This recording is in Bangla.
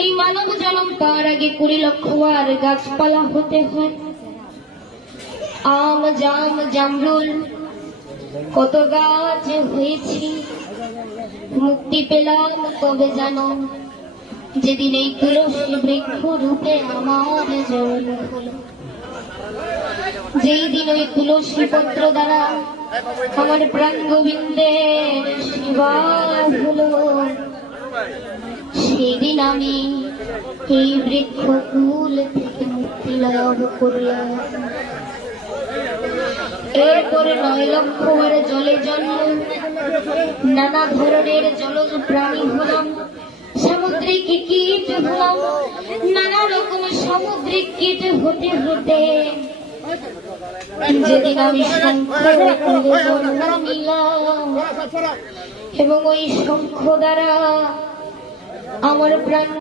এই মানব জন্ম পাওয়ার আগে 20 লক্ষ বার গাছপালা হতে হয়। আম জাম জামরুল কত গাছ হয়েছি, মুক্তি পেলাম কবে জানো, যেদিন এই তুলসী বৃক্ষ রূপে আমার জন্ম হলো। যেই দিন ওই তুলসী পত্র দ্বারা আমার প্রাণ গোবিন্দের সেবা হলো, সেদিন আমি এই বৃক্ষকুল থেকে মুক্তি লাভ করলাম। এরপরে 9 লক্ষ বার জলে জন্ম, নানা ধরনের জলজ প্রাণী হলাম, সামুদ্রিক কীট হলাম, নানা রকম সামুদ্রিক কীট হতে হতে যেদিন আমি শঙ্খ জন্ম নিলাম এবং ওই শঙ্খ দ্বারা আমার প্রাণ